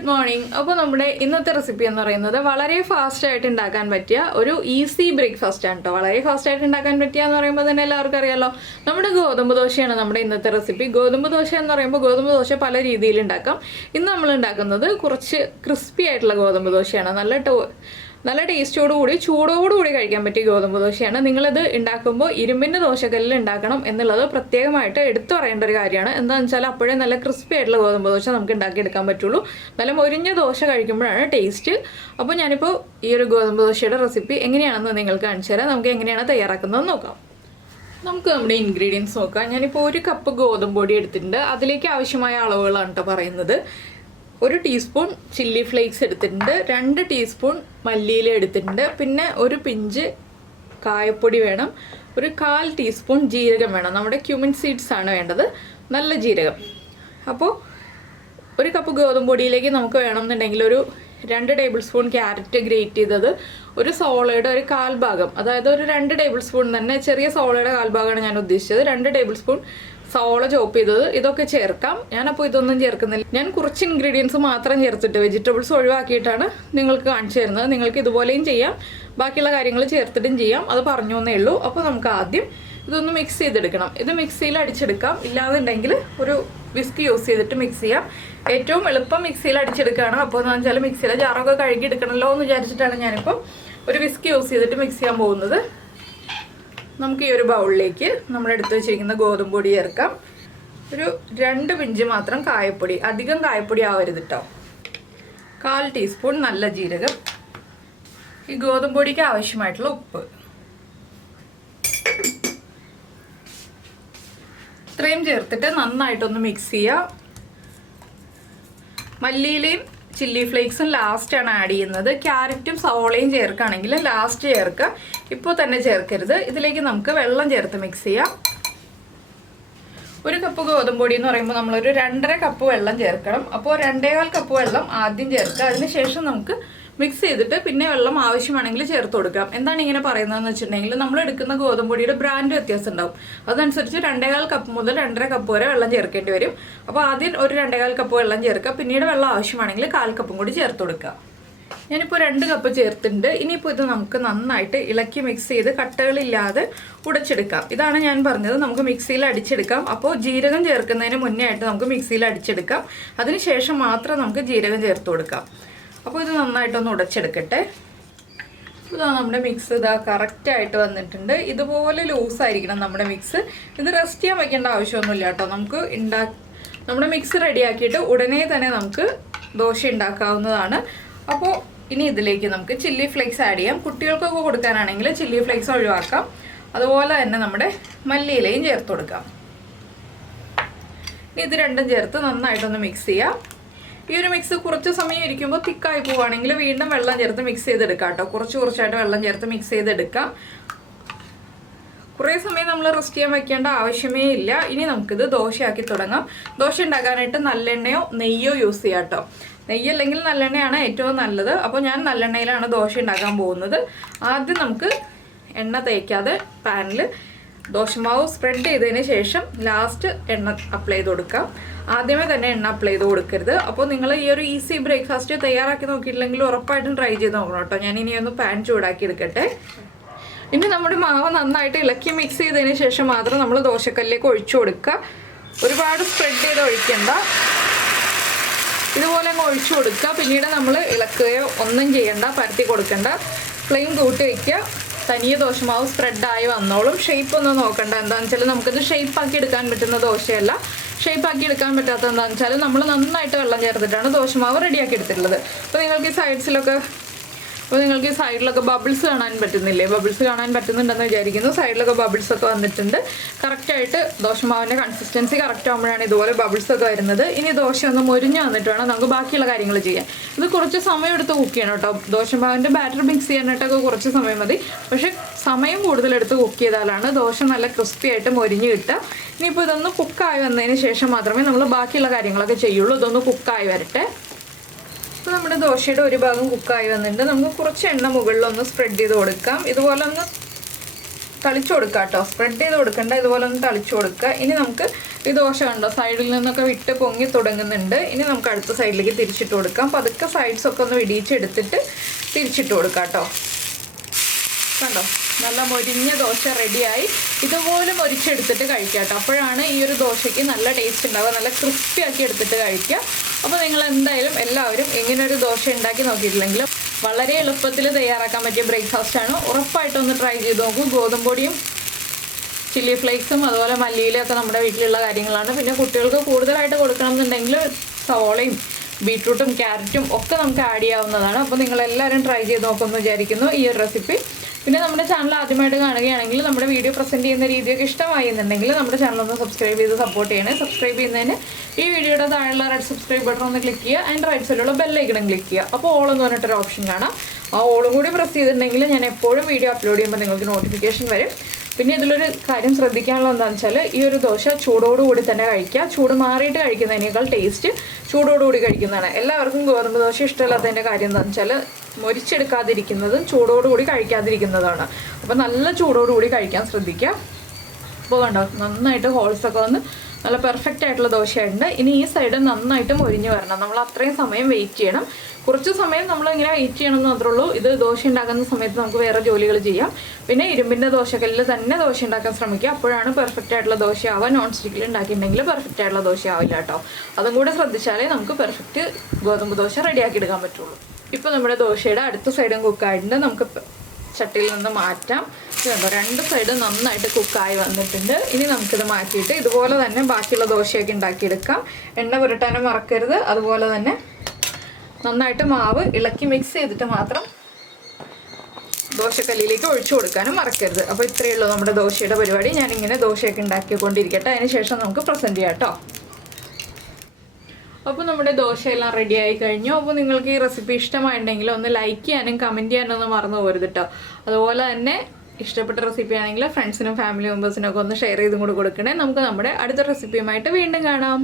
Good morning. അപ്പോൾ നമ്മുടെ ഇന്നത്തെ റെസിപ്പി എന്ന് പറയുന്നത് വളരെ ഫാസ്റ്റ് ആയിട്ട് ഉണ്ടാക്കാൻ പറ്റിയ ഒരു ഈസി ബ്രേക്ക്ഫാസ്റ്റ് ആണ് ട്ടോ. വളരെ ഫാസ്റ്റ് ആയിട്ട് ഉണ്ടാക്കാൻ പറ്റിയ എന്ന് പറയുമ്പോൾ തന്നെ എല്ലാവർക്കും അറിയാലോ. നമ്മുടെ ഗോതമ്പ് ദോശയാണ് നമ്മുടെ ഇന്നത്തെ റെസിപ്പി. ഗോതമ്പ് ദോശ എന്ന് പറയുമ്പോൾ ഗോതമ്പ് ദോശ പല രീതിയിൽ ഉണ്ടാക്കാം. ഇന്ന് നമ്മൾ ഉണ്ടാക്കുന്നത് കുറച്ച് ക്രിസ്പി ആയിട്ടുള്ള ഗോതമ്പ് ദോശയാണ്. നല്ല ടേസ്റ്റോടുകൂടി ചൂടോടുകൂടി കഴിക്കാൻ പറ്റിയ ഗോതമ്പ് ദോശയാണ്. നിങ്ങളിത് ഉണ്ടാക്കുമ്പോൾ ഇരുമ്പിൻ്റെ ദോശക്കല്ലിൽ ഉണ്ടാക്കണം എന്നുള്ളത് പ്രത്യേകമായിട്ട് എടുത്തു പറയേണ്ട ഒരു കാര്യമാണ്. എന്താണെന്ന് വെച്ചാൽ അപ്പോഴേ നല്ല ക്രിസ്പി ആയിട്ടുള്ള ഗോതമ്പ് ദോശ നമുക്ക് ഉണ്ടാക്കിയെടുക്കാൻ പറ്റുള്ളൂ. നല്ല മൊരിഞ്ഞ ദോശ കഴിക്കുമ്പോഴാണ് ടേസ്റ്റ്. അപ്പോൾ ഞാനിപ്പോൾ ഈ ഒരു ഗോതമ്പ് ദോശയുടെ റെസിപ്പി എങ്ങനെയാണെന്ന് നിങ്ങൾക്ക് കാണിച്ചു തരാം. നമുക്ക് എങ്ങനെയാണ് തയ്യാറാക്കുന്നതെന്ന് നോക്കാം. നമുക്ക് നമ്മുടെ ഇൻഗ്രീഡിയൻസ് നോക്കാം. ഞാനിപ്പോൾ 1 കപ്പ് ഗോതമ്പ് പൊടി എടുത്തിട്ടുണ്ട്. അതിലേക്ക് ആവശ്യമായ അളവുകളാണ് കേട്ടോ പറയുന്നത്. 1 ടീസ്പൂൺ ചില്ലി ഫ്ലേക്സ് എടുത്തിട്ടുണ്ട്, 2 ടീസ്പൂൺ മല്ലിയില എടുത്തിട്ടുണ്ട്, പിന്നെ 1 പിഞ്ച് കായപ്പൊടി വേണം, 1/4 ടീസ്പൂൺ ജീരകം വേണം. നമ്മുടെ ക്യുമിൻ സീഡ്സ് ആണ് വേണ്ടത്, നല്ല ജീരകം. അപ്പോൾ 1 കപ്പ് ഗോതമ്പ് പൊടിയിലേക്ക് നമുക്ക് വേണമെന്നുണ്ടെങ്കിൽ 2 ടേബിൾ സ്പൂൺ ക്യാരറ്റ് ഗ്രേറ്റ് ചെയ്തത്, 1 സോളയുടെ 1/4 ഭാഗം, അതായത് 2 ടേബിൾ സ്പൂൺ തന്നെ, ചെറിയ സോളയുടെ 1/4 ഭാഗമാണ് ഞാൻ ഉദ്ദേശിച്ചത്. 2 ടേബിൾ സ്പൂൺ സവോള ചോപ്പ് ചെയ്തത്, ഇതൊക്കെ ചേർക്കാം. ഞാനപ്പോൾ ഇതൊന്നും ചേർക്കുന്നില്ല. ഞാൻ കുറച്ച് ഇൻഗ്രീഡിയൻസ് മാത്രം ചേർത്തിട്ട് വെജിറ്റബിൾസ് ഒഴിവാക്കിയിട്ടാണ് നിങ്ങൾക്ക് കാണിച്ചു തരുന്നത്. നിങ്ങൾക്ക് ഇതുപോലെയും ചെയ്യാം, ബാക്കിയുള്ള കാര്യങ്ങൾ ചേർത്തിട്ടും ചെയ്യാം. അത് പറഞ്ഞു എന്നേ ഉള്ളൂ. അപ്പോൾ നമുക്ക് ആദ്യം ഇതൊന്ന് മിക്സ് ചെയ്തെടുക്കണം. ഇത് മിക്സിയിൽ അടിച്ചെടുക്കാം, ഇല്ലാന്നുണ്ടെങ്കിൽ ഒരു വിസ്ക് യൂസ് ചെയ്തിട്ട് മിക്സ് ചെയ്യാം. ഏറ്റവും എളുപ്പം മിക്സിയിൽ അടിച്ചെടുക്കുകയാണ്. അപ്പോൾ എന്ന് വെച്ചാൽ മിക്സിയിലെ ജാറൊക്കെ കഴുകി എടുക്കണമല്ലോ എന്ന് വിചാരിച്ചിട്ടാണ് ഞാനിപ്പോൾ ഒരു വിസ്ക് യൂസ് ചെയ്തിട്ട് മിക്സ് ചെയ്യാൻ പോകുന്നത്. നമുക്ക് ഈ ഒരു ബൗളിലേക്ക് നമ്മൾ എടുത്തു വെച്ചിരിക്കുന്ന ഗോതമ്പ് പൊടി ചേർക്കാം. 2 പിഞ്ച് മാത്രം കായപ്പൊടി, അധികം കായപ്പൊടി ആവരുത് കേട്ടോ. 1/4 ടീസ്പൂൺ നല്ല ജീരകം, ഈ ഗോതമ്പ് പൊടിക്ക് ആവശ്യമായിട്ടുള്ള ഉപ്പ്, ഇത്രയും ചേർത്തിട്ട് നന്നായിട്ടൊന്ന് മിക്സ് ചെയ്യുക. മല്ലിയിലയും ചില്ലി ഫ്ലേക്സും ലാസ്റ്റാണ് ആഡ് ചെയ്യുന്നത്. ക്യാരറ്റും സവോളയും ചേർക്കുകയാണെങ്കിൽ ലാസ്റ്റ് ചേർക്കുക, ഇപ്പോൾ തന്നെ ചേർക്കരുത്. ഇതിലേക്ക് നമുക്ക് വെള്ളം ചേർത്ത് മിക്സ് ചെയ്യാം. 1 കപ്പ് ഗോതമ്പ് പൊടി എന്ന് പറയുമ്പോൾ നമ്മളൊരു 2.5 കപ്പ് വെള്ളം ചേർക്കണം. അപ്പോൾ 2.25 കപ്പ് വെള്ളം ആദ്യം ചേർക്കുക. അതിനുശേഷം നമുക്ക് മിക്സ് ചെയ്തിട്ട് പിന്നെ വെള്ളം ആവശ്യമാണെങ്കിൽ ചേർത്ത് കൊടുക്കാം. എന്താണ് ഇങ്ങനെ പറയുന്നതെന്ന് വെച്ചിട്ടുണ്ടെങ്കിൽ നമ്മൾ എടുക്കുന്ന ഗോതമ്പ് പൊടിയുടെ ബ്രാൻഡ് വ്യത്യാസം ഉണ്ടാവും. അതനുസരിച്ച് 2.25 കപ്പ് മുതൽ 2.5 കപ്പ് വരെ വെള്ളം ചേർക്കേണ്ടി വരും. അപ്പോൾ ആദ്യം ഒരു 2.25 കപ്പ് വെള്ളം ചേർക്കുക, പിന്നീട് വെള്ളം ആവശ്യമാണെങ്കിൽ 1/4 കപ്പും കൂടി ചേർത്ത് കൊടുക്കുക. ഞാനിപ്പോൾ 2 കപ്പ് ചേർത്തിട്ടുണ്ട്. ഇനിയിപ്പോൾ ഇത് നമുക്ക് നന്നായിട്ട് ഇളക്കി മിക്സ് ചെയ്ത് കട്ടകളില്ലാതെ ഉടച്ചെടുക്കാം. ഇതാണ് ഞാൻ പറഞ്ഞത്, നമുക്ക് മിക്സിയിൽ അടിച്ചെടുക്കാം. അപ്പോൾ ജീരകം ചേർക്കുന്നതിന് മുന്നേ ആയിട്ട് നമുക്ക് മിക്സിയിൽ അടിച്ചെടുക്കാം. അതിനുശേഷം മാത്രം നമുക്ക് ജീരകം ചേർത്ത് കൊടുക്കാം. അപ്പോൾ ഇത് നന്നായിട്ടൊന്ന് ഉടച്ചെടുക്കട്ടെ. ഇതാ നമ്മുടെ മിക്സ് ഇതാ കറക്റ്റായിട്ട് വന്നിട്ടുണ്ട്. ഇതുപോലെ ലൂസായിരിക്കണം നമ്മുടെ മിക്സ്. ഇത് റെസ്റ്റ് ചെയ്യാൻ വയ്ക്കേണ്ട ആവശ്യമൊന്നുമില്ല കേട്ടോ. നമുക്ക് നമ്മുടെ മിക്സ് റെഡിയാക്കിയിട്ട് ഉടനെ തന്നെ നമുക്ക് ദോശ ഉണ്ടാക്കാവുന്നതാണ്. അപ്പോൾ ഇനി ഇതിലേക്ക് നമുക്ക് ചില്ലി ഫ്ലേക്സ് ആഡ് ചെയ്യാം. കുട്ടികൾക്കൊക്കെ കൊടുക്കാനാണെങ്കിൽ ചില്ലി ഫ്ലേക്സ് ഒഴിവാക്കാം. അതുപോലെ തന്നെ നമ്മുടെ മല്ലിയിലയും ചേർത്ത് കൊടുക്കാം. ഇനി ഇത് രണ്ടും ചേർത്ത് നന്നായിട്ടൊന്ന് മിക്സ് ചെയ്യാം. ഈ ഒരു മിക്സ് കുറച്ച് സമയം ഇരിക്കുമ്പോൾ തിക്കായി പോവുകയാണെങ്കിൽ വീണ്ടും വെള്ളം ചേർത്ത് മിക്സ് ചെയ്തെടുക്കാം കേട്ടോ. കുറച്ചായിട്ട് വെള്ളം ചേർത്ത് മിക്സ് ചെയ്തെടുക്കാം. കുറേ സമയം നമ്മൾ റെസ്റ്റ് ചെയ്യാൻ വെക്കേണ്ട ആവശ്യമേ ഇല്ല. ഇനി നമുക്കിത് ദോശയാക്കി തുടങ്ങാം. ദോശ ഉണ്ടാക്കാനായിട്ട് നല്ലെണ്ണയോ നെയ്യോ യൂസ് ചെയ്യാം കേട്ടോ. നെയ്യ് അല്ലെങ്കിൽ നല്ലെണ്ണയാണ് ഏറ്റവും നല്ലത്. അപ്പോൾ ഞാൻ നല്ലെണ്ണയിലാണ് ദോശ ഉണ്ടാക്കാൻ പോകുന്നത്. ആദ്യം നമുക്ക് എണ്ണ തേക്കാതെ പാനിൽ ദോശമാവ് സ്പ്രെഡ് ചെയ്തതിന് ശേഷം ലാസ്റ്റ് എണ്ണ അപ്ലൈ ചെയ്ത് കൊടുക്കാം. ആദ്യമേ തന്നെ എണ്ണ അപ്ലൈ ചെയ്ത് കൊടുക്കരുത്. അപ്പോൾ നിങ്ങൾ ഈ ഒരു ഈസി ബ്രേക്ക്ഫാസ്റ്റ് തയ്യാറാക്കി നോക്കിയിട്ടില്ലെങ്കിൽ ഉറപ്പായിട്ടും ട്രൈ ചെയ്ത് നോക്കണം കേട്ടോ. ഞാൻ ഇനി ഒന്ന് പാൻ ചൂടാക്കി എടുക്കട്ടെ. ഇനി നമ്മുടെ മാവ് നന്നായിട്ട് ഇളക്കി മിക്സ് ചെയ്തതിന് ശേഷം മാത്രം നമ്മൾ ദോശക്കല്ലിലേക്ക് ഒഴിച്ചു കൊടുക്കുക. ഒരുപാട് സ്പ്രെഡ് ചെയ്ത് ഒഴിക്കണ്ട, ഇതുപോലെ അങ്ങ് ഒഴിച്ചു കൊടുക്കുക. പിന്നീട് നമ്മൾ ഇളക്കുകയോ ഒന്നും ചെയ്യണ്ട, പരത്തി കൊടുക്കണ്ട. ഫ്ലെയിം കൂട്ടി വയ്ക്കുക. തനിയെ ദോശമാവ് സ്പ്രെഡായി വന്നോളും. ഷേപ്പ് ഒന്നും നോക്കണ്ട. എന്താണെന്ന് വെച്ചാൽ നമുക്കിത് ഷേപ്പാക്കി എടുക്കാൻ പറ്റുന്ന ദോശയല്ല. ഷേപ്പാക്കി എടുക്കാൻ പറ്റാത്ത എന്താണെന്ന് വെച്ചാൽ നമ്മൾ നന്നായിട്ട് വെള്ളം ചേർത്തിട്ടാണ് ദോശമാവ് റെഡിയാക്കി എടുത്തിട്ടുള്ളത്. അപ്പോൾ നിങ്ങൾക്ക് ഈ സൈഡിലൊക്കെ ബബിൾസ് കാണാൻ പറ്റുന്നില്ലേ? ബബിൾസ് കാണാൻ പറ്റുന്നുണ്ടെന്ന് വിചാരിക്കുന്നു. സൈഡിലൊക്കെ ബബിൾസൊക്കെ വന്നിട്ടുണ്ട്. കറക്റ്റായിട്ട് ദോശമാവിൻ്റെ കൺസിസ്റ്റൻസി കറക്റ്റ് ആകുമ്പോഴാണ് ഇതുപോലെ ബബിൾസൊക്കെ വരുന്നത്. ഇനി ദോശ ഒന്ന് മൊരിഞ്ഞ് വന്നിട്ട് വേണം നമുക്ക് ബാക്കിയുള്ള കാര്യങ്ങൾ ചെയ്യാൻ. ഇത് കുറച്ച് സമയം എടുത്ത് കുക്ക് ചെയ്യണം കേട്ടോ. ദോശമാവിൻ്റെ ബാറ്റർ മിക്സ് ചെയ്യാനായിട്ടൊക്കെ കുറച്ച് സമയം മതി. പക്ഷേ സമയം കൂടുതലെടുത്ത് കുക്ക് ചെയ്താലാണ് ദോശ നല്ല ക്രിസ്പി ആയിട്ട് മൊരിഞ്ഞ് കിട്ടുക. ഇനിയിപ്പോൾ ഇതൊന്ന് കുക്കായി വന്നതിന് ശേഷം മാത്രമേ നമ്മൾ ബാക്കിയുള്ള കാര്യങ്ങളൊക്കെ ചെയ്യുള്ളൂ. ഇതൊന്ന് കുക്കായി വരട്ടെ. അപ്പോൾ നമ്മുടെ ദോശയുടെ ഒരു ഭാഗം കുക്കായി വന്നിട്ടുണ്ട്. നമുക്ക് കുറച്ച് എണ്ണ മുകളിലൊന്ന് സ്പ്രെഡ് ചെയ്ത് കൊടുക്കാം. ഇതുപോലെ ഒന്ന് തളിച്ചു കൊടുക്കുക കേട്ടോ. സ്പ്രെഡ് ചെയ്ത് കൊടുക്കണ്ട, ഇതുപോലെ ഒന്ന് തളിച്ചു കൊടുക്കുക. ഇനി നമുക്ക് ഈ ദോശ കണ്ടോ സൈഡിൽ നിന്നൊക്കെ വിട്ട് പൊങ്ങി തുടങ്ങുന്നുണ്ട്. ഇനി നമുക്ക് അടുത്ത സൈഡിലേക്ക് തിരിച്ചിട്ട് കൊടുക്കാം. പതുക്കെ സൈഡ്സൊക്കെ ഒന്ന് ഇടിയിച്ചെടുത്തിട്ട് തിരിച്ചിട്ട് കൊടുക്കാം കേട്ടോ. കണ്ടോ നല്ല മൊരിഞ്ഞ ദോശ റെഡിയായി. ഇതുപോലെ മൊരിച്ചെടുത്തിട്ട് കഴിക്കുക കേട്ടോ. അപ്പോഴാണ് ഈ ഒരു ദോശയ്ക്ക് നല്ല ടേസ്റ്റ് ഉണ്ടാവുക. നല്ല ക്രിസ്പി ആക്കി എടുത്തിട്ട് കഴിക്കുക. അപ്പോൾ നിങ്ങൾ എന്തായാലും എല്ലാവരും ഇങ്ങനെ ഒരു ദോശ ഉണ്ടാക്കി നോക്കിയിട്ടില്ലെങ്കിലും വളരെ എളുപ്പത്തിൽ തയ്യാറാക്കാൻ പറ്റിയ ബ്രേക്ക്ഫാസ്റ്റാണ്. ഉറപ്പായിട്ടൊന്ന് ട്രൈ ചെയ്ത് നോക്കൂ. ഗോതമ്പൊടിയും ചില്ലി ഫ്ലേക്സും അതുപോലെ മല്ലിയിലൊക്കെ നമ്മുടെ വീട്ടിലുള്ള കാര്യങ്ങളാണ്. പിന്നെ കുട്ടികൾക്ക് കൂടുതലായിട്ട് കൊടുക്കണം എന്നുണ്ടെങ്കിൽ സവോളയും ബീട്രൂട്ടും ക്യാരറ്റും ഒക്കെ നമുക്ക് ആഡ് ചെയ്യാവുന്നതാണ്. അപ്പോൾ നിങ്ങളെല്ലാവരും ട്രൈ ചെയ്ത് നോക്കുമെന്ന് വിചാരിക്കുന്നു ഈ ഒരു റെസിപ്പി. പിന്നെ നമ്മുടെ ചാനൽ ആദ്യമായിട്ട് കാണുകയാണെങ്കിൽ നമ്മുടെ വീഡിയോ പ്രസൻറ്റ് ചെയ്യുന്ന രീതിയൊക്കെ ഇഷ്ടമായി എന്നുണ്ടെങ്കിൽ നമ്മുടെ ചാനൽ ഒന്ന് സബ്സ്ക്രൈബ് ചെയ്ത് സപ്പോർട്ട് ചെയ്യണേ. സബ്സ്ക്രൈബ് ചെയ്യുന്നതിന് ഈ വീഡിയോയുടെ താഴെയുള്ള റെഡ് സബ്സ്ക്രൈബ് ബട്ടൺ ഒന്ന് ക്ലിക്ക് ചെയ്യുക. ആൻഡ് റൈറ്റ് സൈഡിലുള്ള ബെല്ലൈക്കണും ക്ലിക്ക് ചെയ്യുക. അപ്പോൾ ഓൾ എന്ന് പറഞ്ഞിട്ടൊരു ഓപ്ഷൻ കാണാം. ആ ഓളും കൂടി പ്രസ് ചെയ്തിട്ടുണ്ടെങ്കിൽ ഞാൻ എപ്പോഴും വീഡിയോ അപ്ലോഡ് ചെയ്യുമ്പോൾ നിങ്ങൾക്ക് നോട്ടിഫിക്കേഷൻ വരും. പിന്നെ ഇതിലൊരു കാര്യം ശ്രദ്ധിക്കാനുള്ളത് എന്താണെന്ന് വെച്ചാൽ ഈ ഒരു ദോശ ചൂടോടുകൂടി തന്നെ കഴിക്കുക. ചൂട് മാറിയിട്ട് കഴിക്കുന്നതിനേക്കാൾ ടേസ്റ്റ് ചൂടോടുകൂടി കഴിക്കുന്നതാണ്. എല്ലാവർക്കും ഗോതമ്പ് ദോശ ഇഷ്ടമല്ലാത്തതിൻ്റെ കാര്യം എന്താണെന്ന് വെച്ചാൽ മൊരിച്ചെടുക്കാതിരിക്കുന്നതും ചൂടോടുകൂടി കഴിക്കാതിരിക്കുന്നതാണ്. അപ്പോൾ നല്ല ചൂടോടുകൂടി കഴിക്കാൻ ശ്രദ്ധിക്കുക. അപ്പോൾ കണ്ടോ നന്നായിട്ട് ഹോൾസൊക്കെ വന്ന് നല്ല പെർഫെക്റ്റ് ആയിട്ടുള്ള ദോശയുണ്ട്. ഇനി ഈ സൈഡ് നന്നായിട്ട് മൊരിഞ്ഞ് വരണം. നമ്മൾ അത്രയും സമയം വെയിറ്റ് ചെയ്യണം. കുറച്ച് സമയം നമ്മളിങ്ങനെ വെയിറ്റ് ചെയ്യണമെന്ന് മാത്രമേ ഉള്ളൂ. ഇത് ദോശ ഉണ്ടാക്കുന്ന സമയത്ത് നമുക്ക് വേറെ ജോലികൾ ചെയ്യാം. പിന്നെ ഇരുമ്പിൻ്റെ ദോശക്കല്ലിൽ തന്നെ ദോശ ഉണ്ടാക്കാൻ ശ്രമിക്കുക. അപ്പോഴാണ് പെർഫെക്റ്റ് ആയിട്ടുള്ള ദോശ ആവുക. നോൺ സ്റ്റിക്കിൽ ഉണ്ടാക്കിയിട്ടുണ്ടെങ്കിൽ പെർഫെക്റ്റ് ആയിട്ടുള്ള ദോശ ആവില്ല കേട്ടോ. അതും കൂടെ ശ്രദ്ധിച്ചാലേ നമുക്ക് പെർഫെക്റ്റ് ഗോതമ്പ് ദോശ റെഡിയാക്കി എടുക്കാൻ പറ്റുള്ളൂ. ഇപ്പോൾ നമ്മുടെ ദോശയുടെ അടുത്ത സൈഡും കുക്കായിട്ടുണ്ട്. നമുക്ക് ചട്ടിയിൽ നിന്ന് മാറ്റാം. ഇതുണ്ടോ രണ്ട് സൈഡ് നന്നായിട്ട് കുക്കായി വന്നിട്ടുണ്ട്. ഇനി നമുക്കിത് മാറ്റിയിട്ട് ഇതുപോലെ തന്നെ ബാക്കിയുള്ള ദോശയൊക്കെ ഉണ്ടാക്കിയെടുക്കാം. എണ്ണ പുരട്ടാനും മറക്കരുത്. അതുപോലെ തന്നെ നന്നായിട്ട് മാവ് ഇളക്കി മിക്സ് ചെയ്തിട്ട് മാത്രം ദോശക്കല്ലിലേക്ക് ഒഴിച്ചു കൊടുക്കാനും മറക്കരുത്. അപ്പോൾ ഇത്രയേ ഉള്ളൂ നമ്മുടെ ദോശയുടെ പരിപാടി. ഞാനിങ്ങനെ ദോശയൊക്കെ ഉണ്ടാക്കിക്കൊണ്ടിരിക്കട്ടെ. അതിന് ശേഷം നമുക്ക് പ്രസൻറ്റ് ചെയ്യാം കേട്ടോ. അപ്പോൾ നമ്മുടെ ദോശയെല്ലാം റെഡി ആയി കഴിഞ്ഞു. അപ്പോൾ നിങ്ങൾക്ക് ഈ റെസിപ്പി ഇഷ്ടമായിട്ടുണ്ടെങ്കിൽ ഒന്ന് ലൈക്ക് ചെയ്യാനും കമൻറ്റ് ചെയ്യാനും ഒന്നും മറന്നു പോകരുത് കേട്ടോ. അതുപോലെ തന്നെ ഇഷ്ടപ്പെട്ട റെസിപ്പി ആണെങ്കിൽ ഫ്രണ്ട്സിനും ഫാമിലി മെമ്പേഴ്സിനൊക്കെ ഒന്ന് ഷെയർ ചെയ്തും കൂടി കൊടുക്കണേ. നമുക്ക് നമ്മുടെ അടുത്ത റെസിപ്പിയുമായിട്ട് വീണ്ടും കാണാം.